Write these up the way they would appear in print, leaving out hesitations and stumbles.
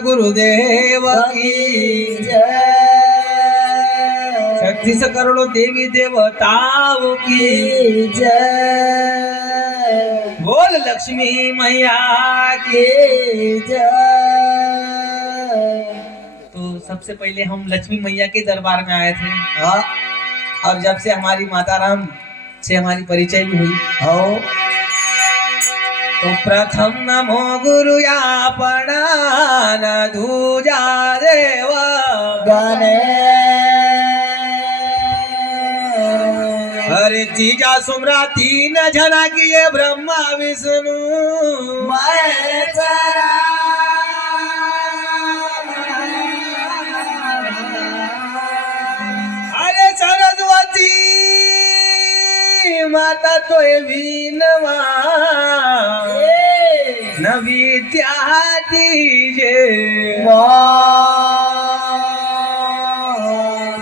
गुरुदेव की जय। 36 करोड़ों देवी देवताओं की जय। बोल लक्ष्मी मैया की जय। तो सबसे पहले हम लक्ष्मी मैया के दरबार में आए थे। हाँ। और जब से हमारी माता राम से हमारी परिचय भी हुई आओ तो प्रथम नमो गुरुया प्रणान दूजा देव गाने हरे तीजा सुमरा 3 जना किए ब्रह्मा विष्णु महेश्वरा। अरे सरस्वती माता तो विनवा न विद्या दीजे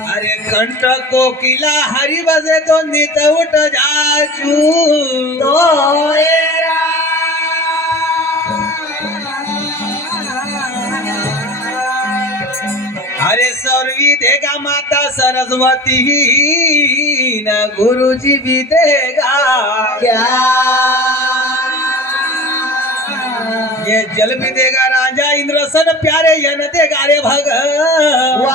अरे कंठ कोकिला हरि बसे तो नित उठ जाचू तो अरे सर्वी देगा माता सरस्वती न गुरुजी भी देगा क्या ये जल भी देगा राजा इंद्रसन प्यारे यन देगा रे भगवान।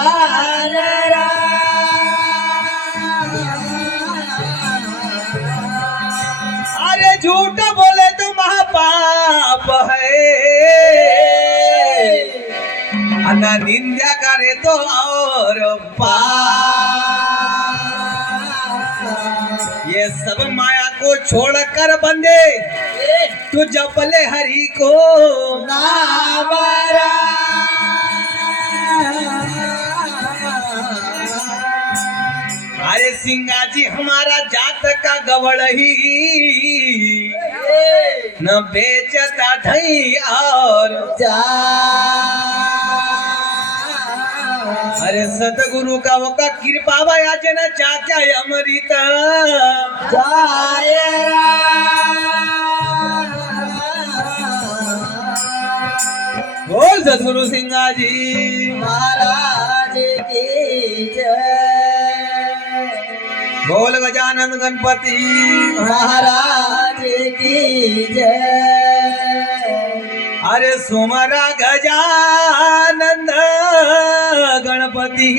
अरे झूठ बोले तो महापाप है अन्ना निंदा करे तो और पाप। ये सब माया को छोड़कर बंदे तू जपले हरि को नामरा। अरे सिंगा जी हमारा जात का गवड़ ही न बेचता धई और अरे सतगुरु का वो का कृपा भया जन चाचा अमृत बोल सतगुरु सिंगा जी महाराज की जय। बोल गजानन गणपति महाराज की जय। अरे सुमरा गजानंद गणपति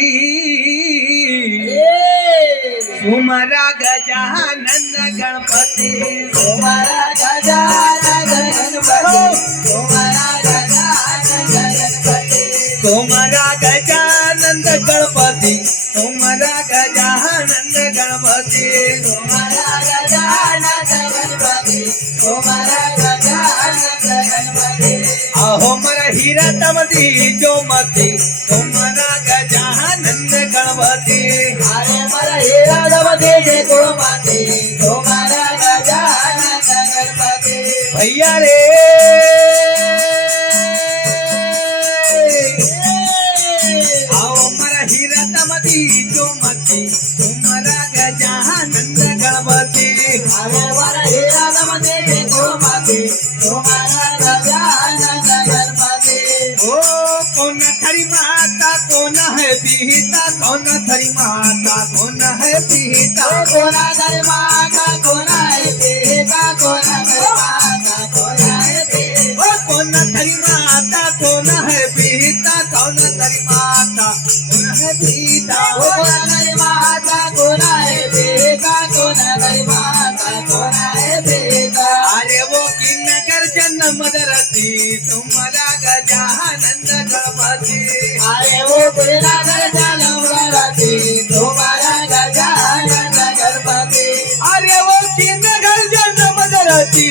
सुमरा गजानंद गणपति तुम्हारा गजानन गणपति तुम्हारा तुम्हारा गजानंद गणपति तुम्हारा गजानंद गणपति तुम्हारा गजानन गणपति तुम्हारा गजानन गणपति। अहो मरा हीरा तमदी जो मती तुम्हारा गजानंद गणपति। अरे मरा हीरा तमदी जो मती तुम्हारा गजानन गणपति। भैया रे हीरा तमदी जो मती तुम्हारा गजानंद गणपति। अरे वाला हीरा तमदी जो मती तुम्हारा गजानन गणपति। ओ कौन थरी माता कौन है पीता कौन थरी माता कौन है पीता कौन थरी माता कौन है पीता कौन थरी माता कौन है पीता कौन थरी माता कौन है पीता कौन थरी माता कौन है पीता कौन थरी माता कौन है पीता कौन थरी माता कौन है पीता। अरे वो किन्नकर जन्म मदरती तुम्हारा गजानंद गणपति। अरे वो किन्नकर जन्म मदरती तुम्हारा गजानन गणपति। अरे वो किन्नकर जन्म मदरती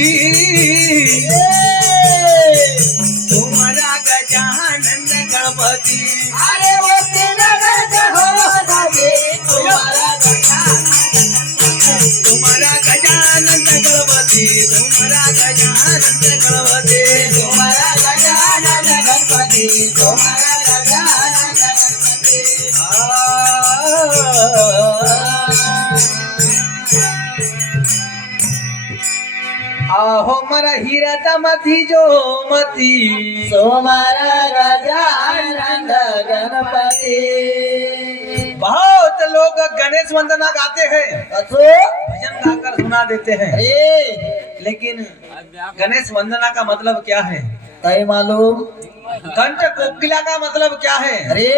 तुम्हारा गजानंद गणपति। अरे वो किन्नकर जन्म मदरती तुम्हारा तुम्हारा गजानंद गणपति तुम्हारा गजानंद गणपति तुम्हारा गजानन गणपति तुम्हारा गजानन गणपति। आहो मरा हीरा तमती जो मती तुम्हारा गजानन लोग गणेश वंदना गाते हैं, कसो भजन गाकर सुना देते हैं, अरे लेकिन गणेश वंदना का मतलब क्या है? कई मालूम कंठ कोकिला का मतलब क्या है? अरे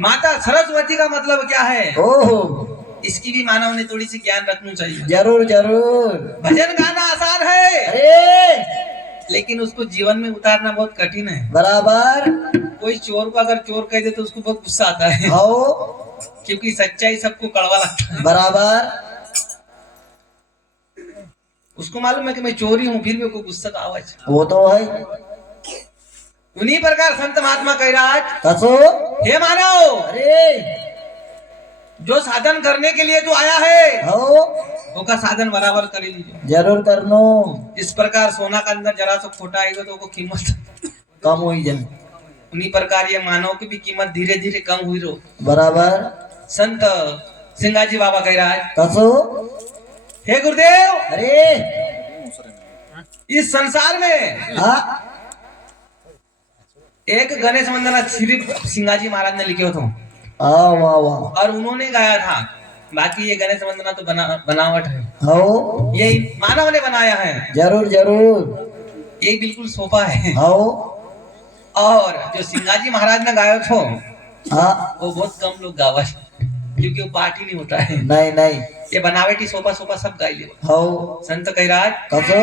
माता सरस्वती का मतलब क्या है? ओहो इसकी भी मानव ने थोड़ी सी ज्ञान रखनी चाहिए। जरूर जरूर भजन गाना आसान है, अरे लेकिन उसको जीवन में उतारना बहुत कठिन है। बराबर कोई चोर को अगर चोर कह दे तो उसको बहुत गुस्सा आता है, आओ क्योंकि सच्चाई सबको कड़वा लगता है। बराबर उसको मालूम है कि मैं चोरी हूँ, फिर भी उसको गुस्सा का आवाज। वो तो है उन्हीं प्रकार संत महात्मा कैराज, कसो हे मानव, अरे जो साधन करने के लिए तू आया है, आओ उसका साधन बराबर कर लीजिए। जरूर करनो इस प्रकार सोना का अंदर जरा सा खोटा आएगा तो वो कीमत कम हो जाए उन्हीं प्रकार ये मानव की भी कीमत धीरे धीरे कम हुई रो। बराबर संत सिंगाजी बाबा कैराज, कसो हे गुरुदेव, अरे इस संसार में हाँ एक गणेश वंदना सिर्फ सिंगाजी महाराज ने लिखे थे वाह वाह और उन्होंने गाया था। बाकी ये गणेश वंदना तो बनावट है, आओ ये मानव ने बनाया है। जरूर जरूर ये बिल्कुल सोफा है। आओ और जो सिंगाजी महाराज ने गाया था हाँ वो बहुत कम लोग गावा है, क्योंकि वो पार्टी नहीं होता है। नहीं नहीं ये बनावटी सोफा सोफा सब गाई ले। आओ संत कैराज, कसो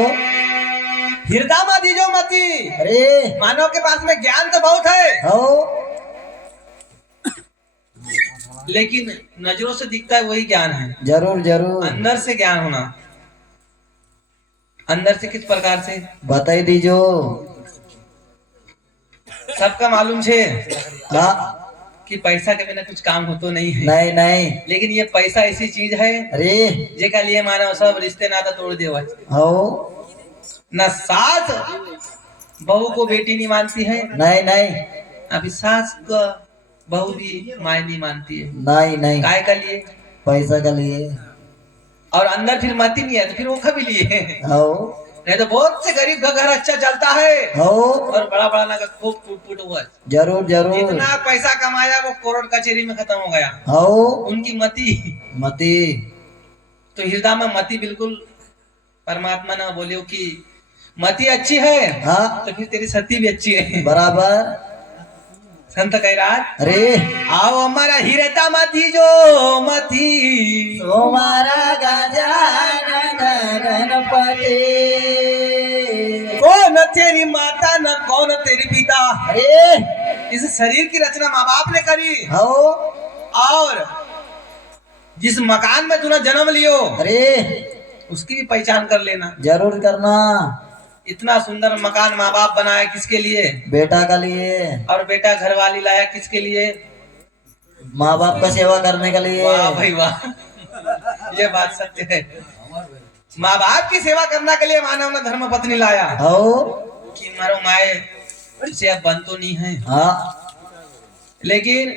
हृदय में दीजो मती, अरे मानव के पास में ज्ञान तो बहुत है, आओ लेकिन नजरों से दिखता है वही ज्ञान है। जरूर जरूर अंदर से ज्ञान होना, अंदर से किस प्रकार से बताई दीजो सबका मालूम छे हाँ कि पैसा के बिना कुछ काम होतो नहीं है। नहीं नहीं लेकिन ये पैसा ऐसी चीज है अरे जेका लिए मानव सब रिश्ते नाता तोड़ देवा। आओ न सास बहू को बेटी नहीं मानती है, नहीं नहीं अभी सास का बहू भी माय नहीं मानती है। नहीं नहीं काय का लिए? पैसा का लिए और अंदर फिर मती नहीं है तो फिर वो कभी लिए। आओ नहीं तो बहुत से गरीब का घर अच्छा चलता है आओ और बड़ा बड़ा ना का खूब टूट फूट हुआ। जरूर जरूर जितना पैसा कमाया वो कोर्ट कचहरी में खत्म हो गया। आओ उनकी मती मती तो हृदय में मती बिल्कुल परमात्मा ने बोलियो कि मती अच्छी है हाँ तो फिर तेरी सती भी अच्छी है। बराबर संत कैराज, अरे आओ हमारा हिरता मती जो मती तुम्हारा गजानन गणपति कौन तेरी माता न कौन तेरी पिता। अरे इस शरीर की रचना माँ बाप ने करी आओ और जिस मकान में तूने जन्म लियो अरे उसकी भी पहचान कर लेना। जरूर करना इतना सुंदर मकान माँ बाप बनाया किसके लिए? बेटा का लिए और बेटा घर वाली लाया किसके लिए? माँ बाप का सेवा करने के लिए वाह भाई वाह, ये बात सत्य है। माँ बाप की सेवा करने के लिए मानव ने धर्म पत्नी लाया आओ कि मारो माए से अब बन तो नहीं है, हाँ लेकिन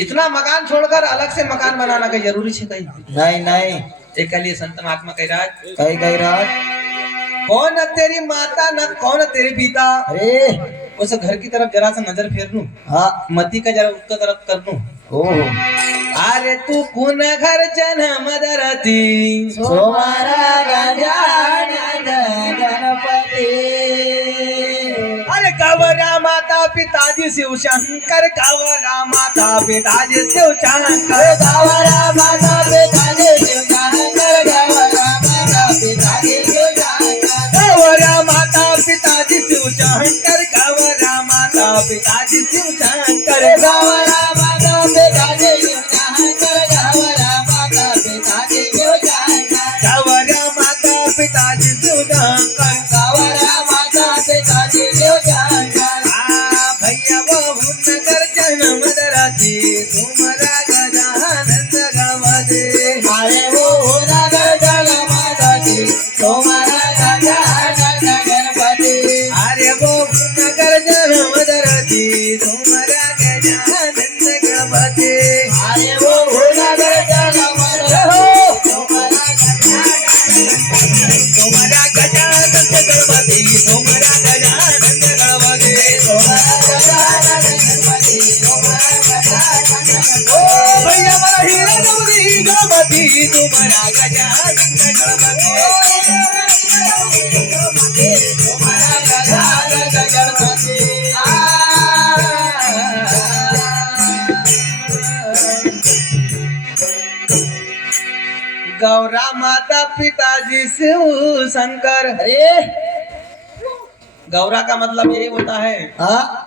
इतना मकान छोड़कर अलग से मकान बनाना का जरूरी है कहीं? नहीं नहीं एक लिए संत महात्मा कैराज, कई कई रात कौन तेरी माता न कौन तेरे पिता। अरे उस घर की तरफ जरा सा नजर फेर लूं, हाँ मती का जरा उसका तरफ कर लूं। ओह अरे तू कुन घर जन्म दरती तुम्हारा गजानन गणपति अरे गवरा माता पिताजी शिव शंकर, गवरा माता पिताजी शिव शंकर, गवरा माता पिताजी शिव शंकर गवरा माता पिताजी शिव शंकर गवरा माता पिताजी शिव शंकर, गवरा माता पिताजी शिव शंकर, गवरा माता पिताजी शिव शंकर गवरा माता पिताजी शिव शंकर गवरा माता पिताजी शिव शंकर, गवरा माता पिताजी शिव शंकर भैया वो नगर जन्म दरती तुम्हारा गजानंद गवदे। अरे वो नगर जन्म दरती तुम्हारा गजानन गणपति अरे वो नगर जन्म दरती तुम्हारा गजानंद गणपति तुम्हारा गजानन गणपति तुम्हारा गजानन गणपति गौरा माता पिताजी शिव शंकर। अरे गौरा का मतलब यही होता है हाँ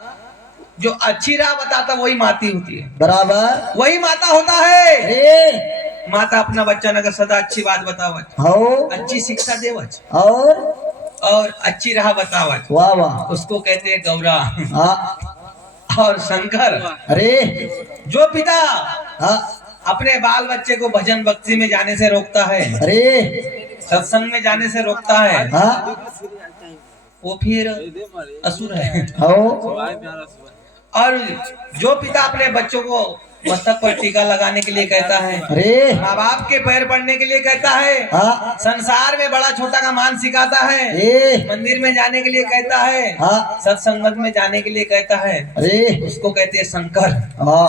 जो अच्छी राह बताता वही माती होती है, बराबर। वही माता होता है। अरे माता अपना बच्चा न सदा अच्छी बात बतावत, हो अच्छी शिक्षा देवत और अच्छी राह बतावत, वाह वाह उसको कहते हैं गौरा। हाँ और शंकर अरे जो पिता हाँ अपने बाल बच्चे को भजन भक्ति में जाने से रोकता है, अरे सत्संग में जाने से रोकता है, हाँ वो फिर असुर है। हो और जो पिता अपने बच्चों को मस्तक पर टीका लगाने के लिए कहता है, अरे माँ बाप के पैर पड़ने के लिए कहता है, हाँ संसार में बड़ा छोटा का मान सिखाता है, ए मंदिर में जाने के लिए कहता है, हाँ सत्संगत में जाने के लिए कहता है, अरे उसको कहते हैं शंकर। हाँ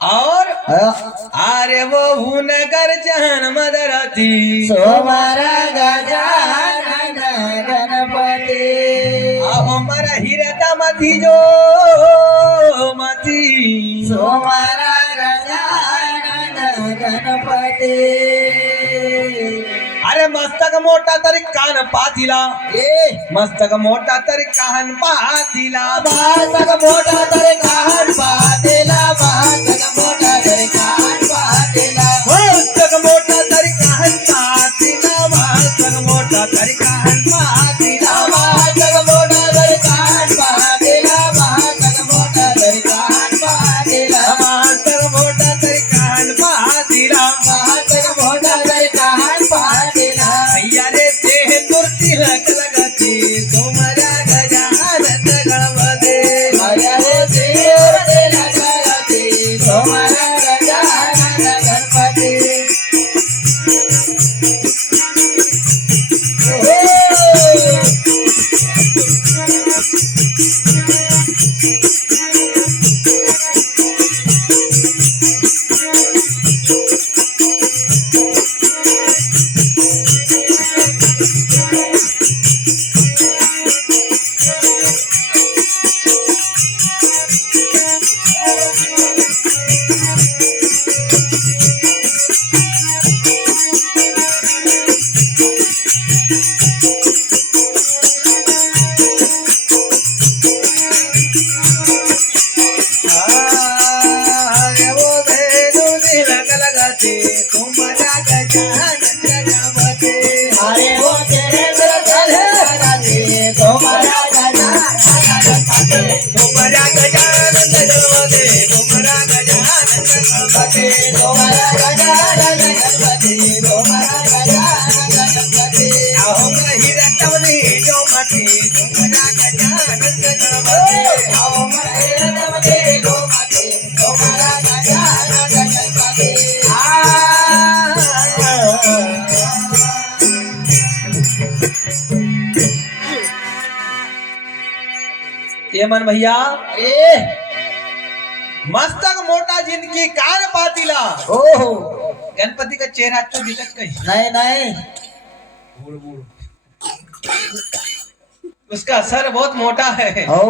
और हाँ अरे वो हुनकर जहन मदरती सोमारा गजानन गणपति हमारा हिरता मती जो मती सोमारा गजानन गणपति अरे मस्तक मोठा तरी कान पातिला, ए मस्तक मोठा तरी कान पातिला, भातक मोठा तरी कान पातेला भातक मोठा तरी कान पातेला मस्तक मोठा तरी कान पातिला, मस्तक मोठा तरी कान पातिला, भातक मोठा तरी कान पातेला भातक मोठा तरी कान पातेला मस्तक मोठा तरी कान पातिला, भातक मोठा तरी कान पातेला भैया रे ते तुरती लग लगती तुम्हारा गजानन गणपति। हरे देव तेला गणपति तुम्हारा गजानन गणपति अरे वो बेदुनी लग लगती तुम्हारा गजानन गणपति। हरे वो तेरे गले गणपति तुम्हारा गजानन गणपति तुम्हारा गजानन गणपति, तुम्हारा गजानन गणपति, तुम्हारा गजानन गणपति तुम्हारा गजानन गणपति अहो हिरतवनी जो मती तुम्हारा गजानन गणपति। आओ मरे नमते गो मते तुम्हारा गजानन गणपति ये मन भैया ए मस्तक मोटा जिनकी कान पातिला, ओहो गणपति का चेहरा तो दिखत कहीं, नहीं नहीं उसका सर बहुत मोटा है, हो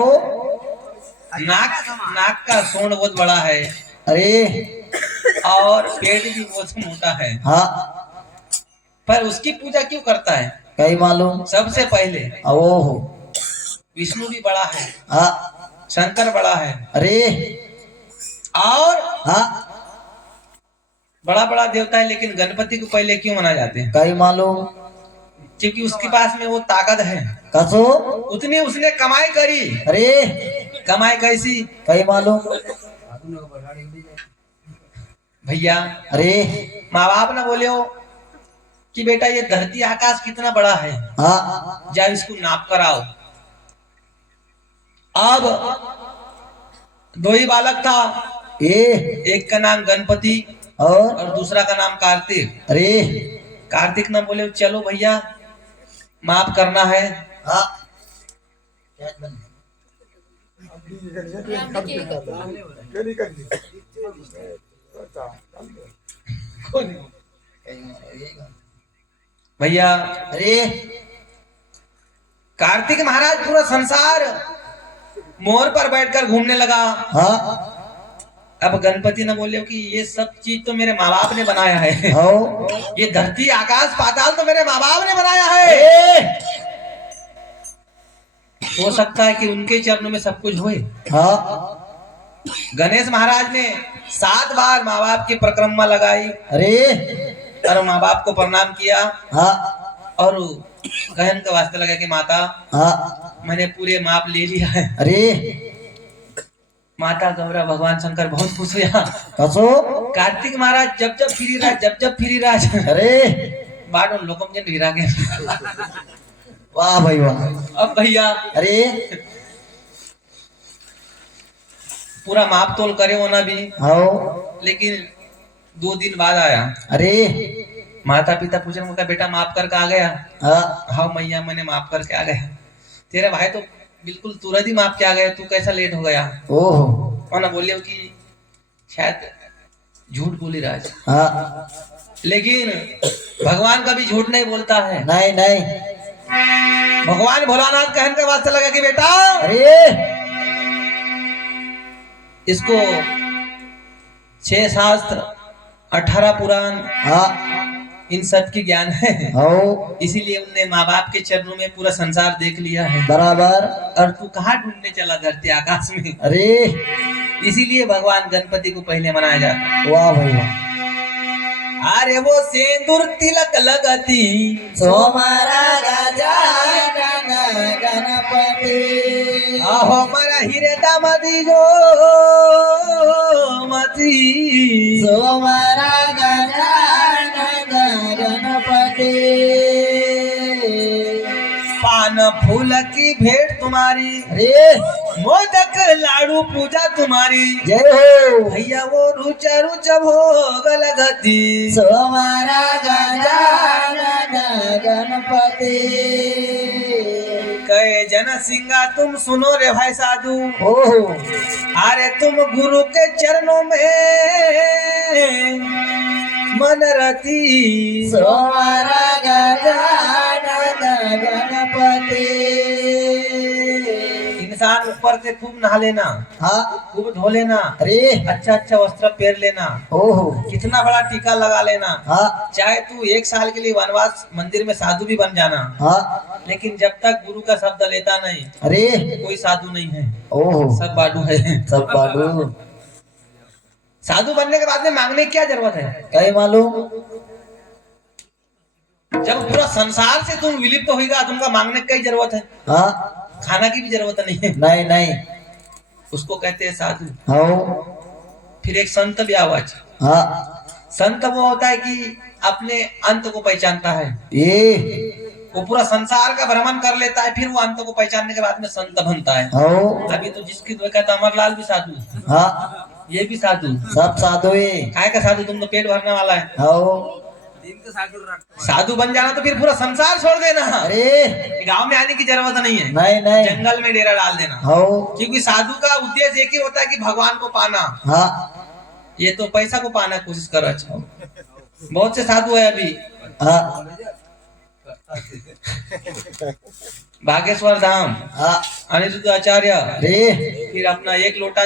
नाक नाक का सूंड बहुत बड़ा है अरे और पेट भी बहुत मोटा है। हाँ पर उसकी पूजा क्यों करता है? कई मालूम सबसे पहले ओहो विष्णु भी बड़ा है, हाँ शंकर बड़ा है अरे और हाँ बड़ा बड़ा देवता है, लेकिन गणपति को पहले क्यों माना जाते हैं? कई मालूम क्योंकि उसके पास में वो ताकत है, कसो उतनी उसने कमाई करी। अरे कमाई कैसी कई मालूम भैया? अरे माँ बाप ना बोले हो कि बेटा ये धरती आकाश कितना बड़ा है, हाँ जा इसको नाप कर आओ। अब दो ही बालक था, ए एक का नाम गणपति और दूसरा का नाम कार्तिक। अरे कार्तिक ना बोले चलो भैया माफ करना है। हाँ भैया अरे कार्तिक महाराज पूरा संसार मोर पर बैठकर घूमने लगा। हाँ अब गणपति ने बोले कि ये सब चीज तो मेरे माँ बाप ने बनाया है, हाँ ये धरती आकाश पाताल तो मेरे माँ बाप ने बनाया है। हो सकता है कि उनके चरणों में सब कुछ होए। हाँ गणेश महाराज ने 7 बार माँ बाप की परिक्रमा लगाई अरे और माँ बाप को प्रणाम किया हाँ और कहन का वास्ते लगा कि माता हाँ मैंने पूरे माप ले लिया है। अरे माता गौरा भगवान शंकर बहुत खुश हुआ। कसो कार्तिक महाराज जब जब फिरी राज अरे बाडो लोकम जन हीरा के। वाह भाई वाह। अब भैया अरे पूरा माप तोल करे होना भी, हाँ लेकिन 2 दिन बाद आया। अरे माता पिता पूछने उनका बेटा माफ करके आ गया। हाँ हाँ मैया मैंने माफ करके आ गया। तेरा भाई तो बिल्कुल तुरंत ही माफ के आ गया, तू कैसा लेट हो गया? ओहो उन्होंने बोले कि शायद झूठ बोली राज, हाँ लेकिन भगवान कभी झूठ नहीं बोलता है। नहीं नहीं भगवान भोलानाथ कहने का वास्ते लगा कि बेटा अरे इसको 6 शास्त्र 18 पुराण हाँ इन सब की ज्ञान है, हाँ इसीलिए उनने माँ बाप के चरणों में पूरा संसार देख लिया है। बराबर। और तू कहाँ ढूंढने चला धरती आकाश में? अरे इसीलिए भगवान गणपति को पहले मनाया जाता है। वाह भाई वाह। अरे वो सिंदूर तिलक लगती सोमारा गजानन गणपति आहो मरा हिरे दामदी जो मती सोमारा गजानन गणपति पान फूल की भेंट तुम्हारी, अरे मोदक लाडू पूजा तुम्हारी, जय हो भैया वो रुचा रुचा भोग लगती सोमारा गजानन गणपति कहे जन सिंगा तुम सुनो रे भाई साधु। ओहो अरे तुम गुरु के चरणों में मन रती सोमारा गजानन गणपति। इंसान ऊपर से खूब नहा लेना, हाँ खूब धो लेना, अरे अच्छा अच्छा वस्त्र पहन लेना, ओहो कितना बड़ा टीका लगा लेना, हाँ चाहे तू 1 साल के लिए वनवास मंदिर में साधु भी बन जाना, हाँ लेकिन जब तक गुरु का शब्द लेता नहीं अरे कोई साधु नहीं है, ओहो सब बाडू है। सब बाडू। साधु बनने के बाद में मांगने की क्या जरूरत है? कई मालूम जब पूरा संसार से तुम विलिप्त तो होगा, तुमका मांगने की क्या जरूरत है? हाँ खाना की भी जरूरत नहीं है। नहीं नहीं उसको कहते हैं साधु। हाँ फिर एक संत भी आवाज। हाँ संत वो होता है कि अपने अंत को पहचानता है, ये वो पूरा संसार का भ्रमण कर लेता है, फिर वो अंत को पहचानने के बाद में संत बनता है। हाँ अभी तो जिसकी दुआ कहता अमरलाल भी साधु, हाँ ये भी साधु। सब साधु ही काय का साधु? तुम तो पेट भरने वाला है। हाँ साधु बन जाना तो फिर पूरा संसार छोड़ देना, अरे गांव में आने की जरूरत नहीं है, नहीं नहीं जंगल में डेरा डाल देना। हाँ क्योंकि साधु का उद्देश्य एक ही होता है कि भगवान को पाना। हाँ ये तो पैसा को पाना कोशिश कर रहा है। बहुत से साधु है अभी हाँ बागेश्वर धाम हाँ अनिरुद्ध आचार्य, अरे फिर अपना 1 लोटा